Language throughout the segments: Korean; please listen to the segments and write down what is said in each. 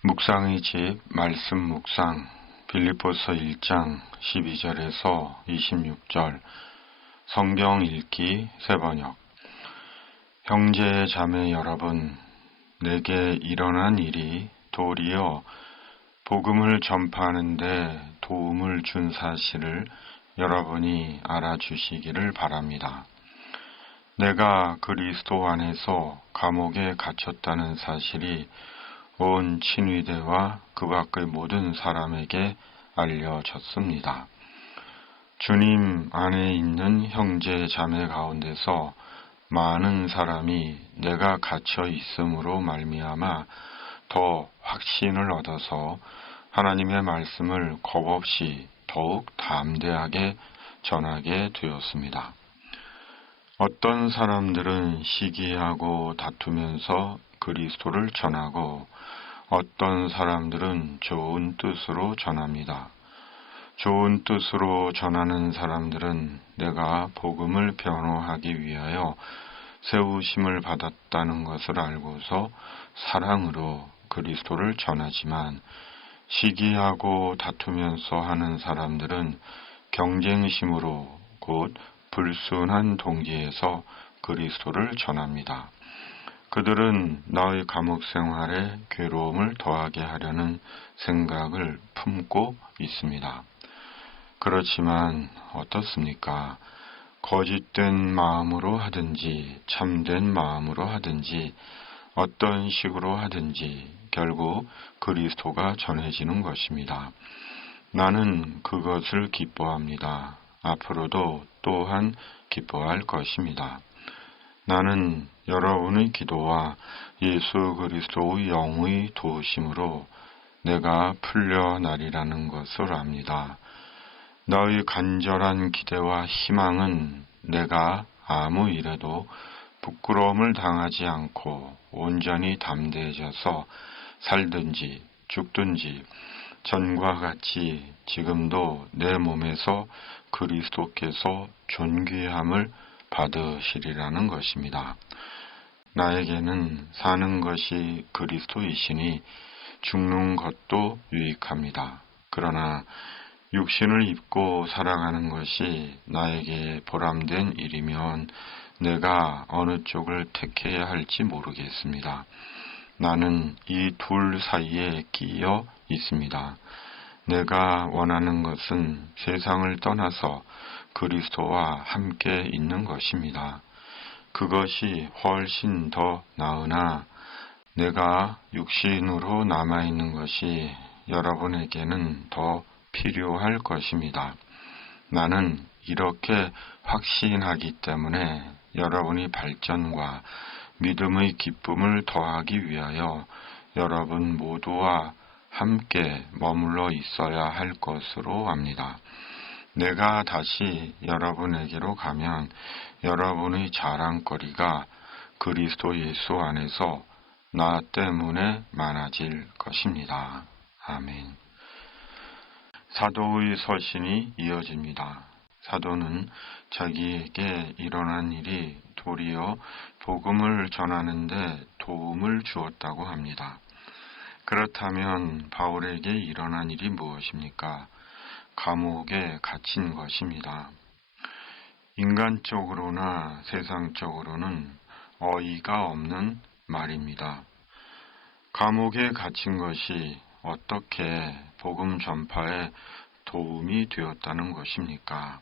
묵상의 집 말씀 묵상 빌립보서 1장 12절에서 26절 성경 읽기 새번역. 형제 자매 여러분, 내게 일어난 일이 도리어 복음을 전파하는 데 도움을 준 사실을 여러분이 알아주시기를 바랍니다. 내가 그리스도 안에서 감옥에 갇혔다는 사실이 온 친위대와 그 밖의 모든 사람에게 알려졌습니다. 주님 안에 있는 형제 자매 가운데서 많은 사람이 내가 갇혀 있음으로 말미암아 더 확신을 얻어서 하나님의 말씀을 겁없이 더욱 담대하게 전하게 되었습니다. 어떤 사람들은 시기하고 다투면서 그리스도를 전하고 어떤 사람들은 좋은 뜻으로 전합니다. 좋은 뜻으로 전하는 사람들은 내가 복음을 변호하기 위하여 세우심을 받았다는 것을 알고서 사랑으로 그리스도를 전하지만 시기하고 다투면서 하는 사람들은 경쟁심으로 곧 불순한 동기에서 그리스도를 전합니다. 그들은 나의 감옥 생활에 괴로움을 더하게 하려는 생각을 품고 있습니다. 그렇지만 어떻습니까? 거짓된 마음으로 하든지 참된 마음으로 하든지 어떤 식으로 하든지 결국 그리스도가 전해지는 것입니다. 나는 그것을 기뻐합니다. 앞으로도 또한 기뻐할 것입니다. 나는 여러분의 기도와 예수 그리스도의 영의 도우심으로 내가 풀려나리라는 것을 압니다. 너의 간절한 기대와 희망은 내가 아무 일에도 부끄러움을 당하지 않고 온전히 담대해져서 살든지 죽든지 전과 같이 지금도 내 몸에서 그리스도께서 존귀함을 받으시리라는 것입니다. 나에게는 사는 것이 그리스도이시니 죽는 것도 유익합니다. 그러나 육신을 입고 살아가는 것이 나에게 보람된 일이면 내가 어느 쪽을 택해야 할지 모르겠습니다. 나는 이 둘 사이에 끼어 있습니다. 내가 원하는 것은 세상을 떠나서 그리스도와 함께 있는 것입니다. 그것이 훨씬 더 나으나 내가 육신으로 남아있는 것이 여러분에게는 더 필요할 것입니다. 나는 이렇게 확신하기 때문에 여러분의 발전과 믿음의 기쁨을 더하기 위하여 여러분 모두와 함께 머물러 있어야 할 것으로 압니다. 내가 다시 여러분에게로 가면 여러분의 자랑거리가 그리스도 예수 안에서 나 때문에 많아질 것입니다. 아멘. 사도의 서신이 이어집니다. 사도는 자기에게 일어난 일이 도리어 복음을 전하는 데 도움을 주었다고 합니다. 그렇다면 바울에게 일어난 일이 무엇입니까? 감옥에 갇힌 것입니다. 인간적으로나 세상적으로는 어이가 없는 말입니다. 감옥에 갇힌 것이 어떻게 복음 전파에 도움이 되었다는 것입니까?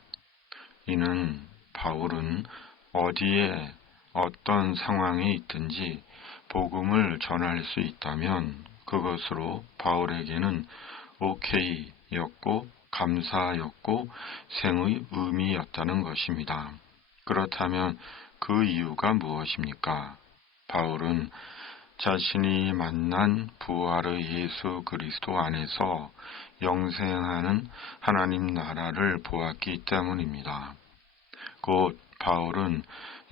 이는 바울은 어디에 어떤 상황에 있든지 복음을 전할 수 있다면 그것으로 바울에게는 오케이였고 감사였고 생의 의미였다는 것입니다. 그렇다면 그 이유가 무엇입니까? 바울은 자신이 만난 부활의 예수 그리스도 안에서 영생하는 하나님 나라를 보았기 때문입니다. 곧 바울은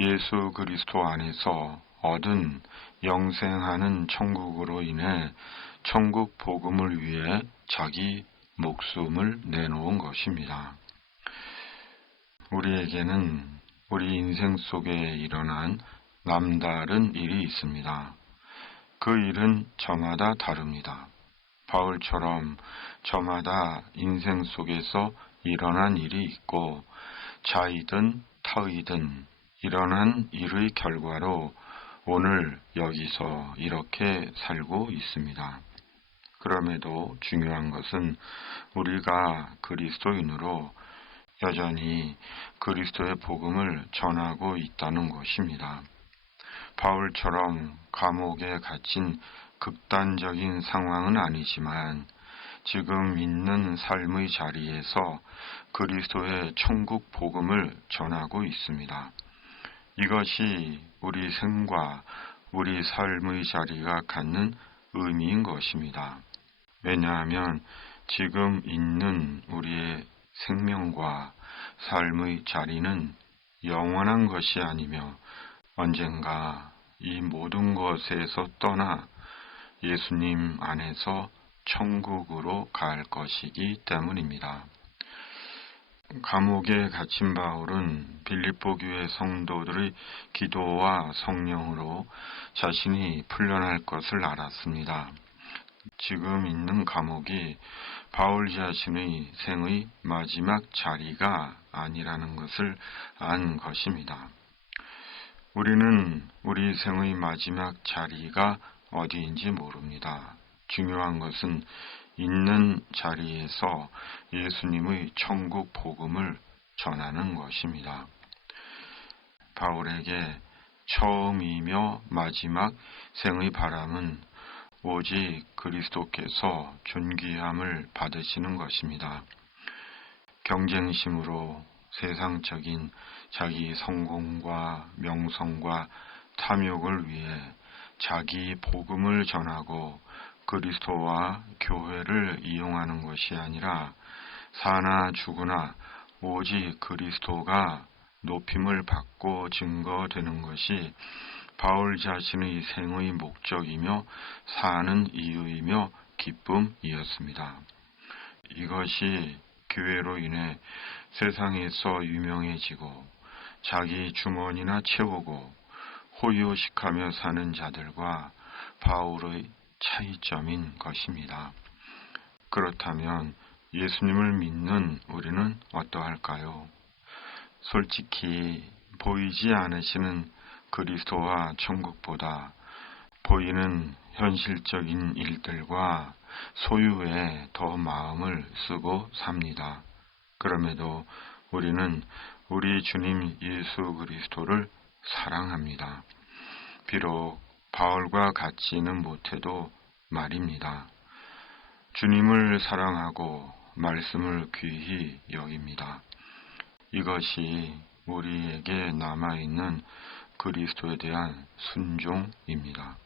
예수 그리스도 안에서 얻은 영생하는 천국으로 인해 천국 복음을 위해 자기 목숨을 내놓은 것입니다. 우리에게는 우리 인생 속에 일어난 남다른 일이 있습니다. 그 일은 저마다 다릅니다. 바울처럼 저마다 인생 속에서 일어난 일이 있고 자이든 타이든 일어난 일의 결과로 오늘 여기서 이렇게 살고 있습니다. 그럼에도 중요한 것은 우리가 그리스도인으로 여전히 그리스도의 복음을 전하고 있다는 것입니다. 바울처럼 감옥에 갇힌 극단적인 상황은 아니지만 지금 있는 삶의 자리에서 그리스도의 천국 복음을 전하고 있습니다. 이것이 우리 생과 우리 삶의 자리가 갖는 의미인 것입니다. 왜냐하면 지금 있는 우리의 생명과 삶의 자리는 영원한 것이 아니며 언젠가 이 모든 것에서 떠나 예수님 안에서 천국으로 갈 것이기 때문입니다. 감옥에 갇힌 바울은 빌립보 교회 성도들의 기도와 성령으로 자신이 풀려날 것을 알았습니다. 지금 있는 감옥이 바울 자신의 생의 마지막 자리가 아니라는 것을 안 것입니다. 우리는 우리 생의 마지막 자리가 어디인지 모릅니다. 중요한 것은 있는 자리에서 예수님의 천국 복음을 전하는 것입니다. 바울에게 처음이며 마지막 생의 바람은 오직 그리스도께서 존귀함을 받으시는 것입니다. 경쟁심으로 세상적인 자기 성공과 명성과 탐욕을 위해 자기 복음을 전하고 그리스도와 교회를 이용하는 것이 아니라 사나 죽으나 오직 그리스도가 높임을 받고 증거되는 것이 바울 자신의 생의 목적이며 사는 이유이며 기쁨이었습니다. 이것이 교회로 인해 세상에서 유명해지고 자기 주머니나 채우고 호요식하며 사는 자들과 바울의 차이점인 것입니다. 그렇다면 예수님을 믿는 우리는 어떠할까요? 솔직히 보이지 않으시는 그리스도와 천국보다 보이는 현실적인 일들과 소유에 더 마음을 쓰고 삽니다. 그럼에도 우리는 우리 주님 예수 그리스도를 사랑합니다. 비록 바울과 같지는 못해도 말입니다. 주님을 사랑하고 말씀을 귀히 여깁니다. 이것이 우리에게 남아있는 그리스도에 대한 순종입니다.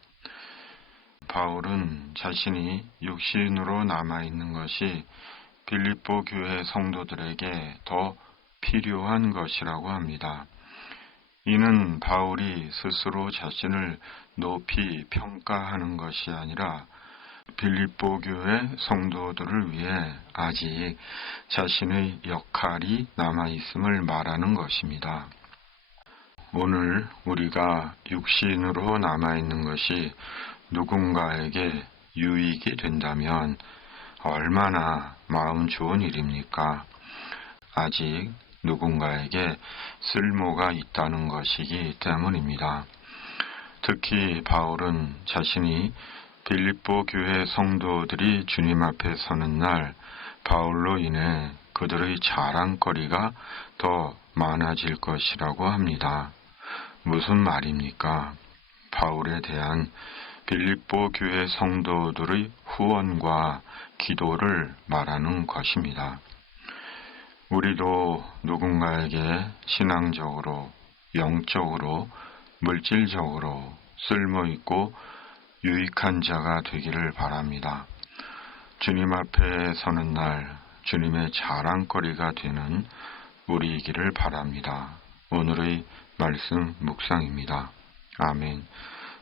바울은 자신이 육신으로 남아있는 것이 빌립보 교회 성도들에게 더 필요한 것이라고 합니다. 이는 바울이 스스로 자신을 높이 평가하는 것이 아니라 빌립보 교회 성도들을 위해 아직 자신의 역할이 남아있음을 말하는 것입니다. 오늘 우리가 육신으로 남아있는 것이 누군가에게 유익이 된다면 얼마나 마음 좋은 일입니까? 아직 누군가에게 쓸모가 있다는 것이기 때문입니다. 특히 바울은 자신이 빌립보 교회 성도들이 주님 앞에 서는 날 바울로 인해 그들의 자랑거리가 더 많아질 것이라고 합니다. 무슨 말입니까? 바울에 대한 빌립보 교회 성도들의 후원과 기도를 말하는 것입니다. 우리도 누군가에게 신앙적으로, 영적으로, 물질적으로 쓸모있고 유익한 자가 되기를 바랍니다. 주님 앞에 서는 날 주님의 자랑거리가 되는 우리이기를 바랍니다. 오늘의 말씀 묵상입니다. 아멘.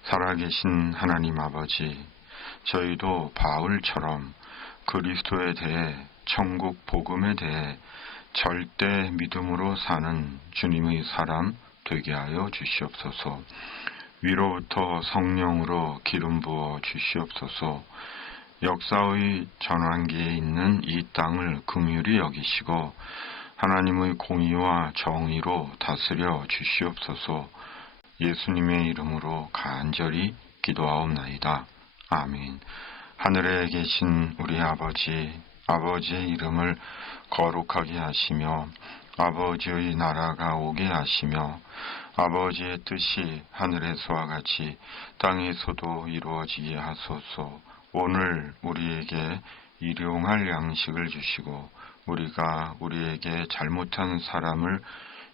살아계신 하나님 아버지, 저희도 바울처럼 그리스도에 대해 천국 복음에 대해 절대 믿음으로 사는 주님의 사람 되게 하여 주시옵소서. 위로부터 성령으로 기름 부어 주시옵소서. 역사의 전환기에 있는 이 땅을 긍휼히 여기시고 하나님의 공의와 정의로 다스려 주시옵소서. 예수님의 이름으로 간절히 기도하옵나이다. 아멘. 하늘에 계신 우리 아버지의 이름을 거룩하게 하시며 아버지의 나라가 오게 하시며 아버지의 뜻이 하늘에서와 같이 땅에서도 이루어지게 하소서. 오늘 우리에게 일용할 양식을 주시고 우리가 우리에게 잘못한 사람을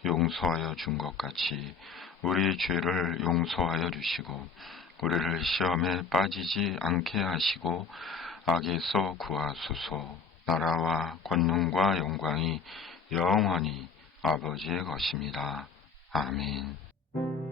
용서하여 준 것 같이 우리 죄를 용서하여 주시고 우리를 시험에 빠지지 않게 하시고 악에서 구하소서. 나라와 권능과 영광이 영원히 아버지의 것입니다. 아멘.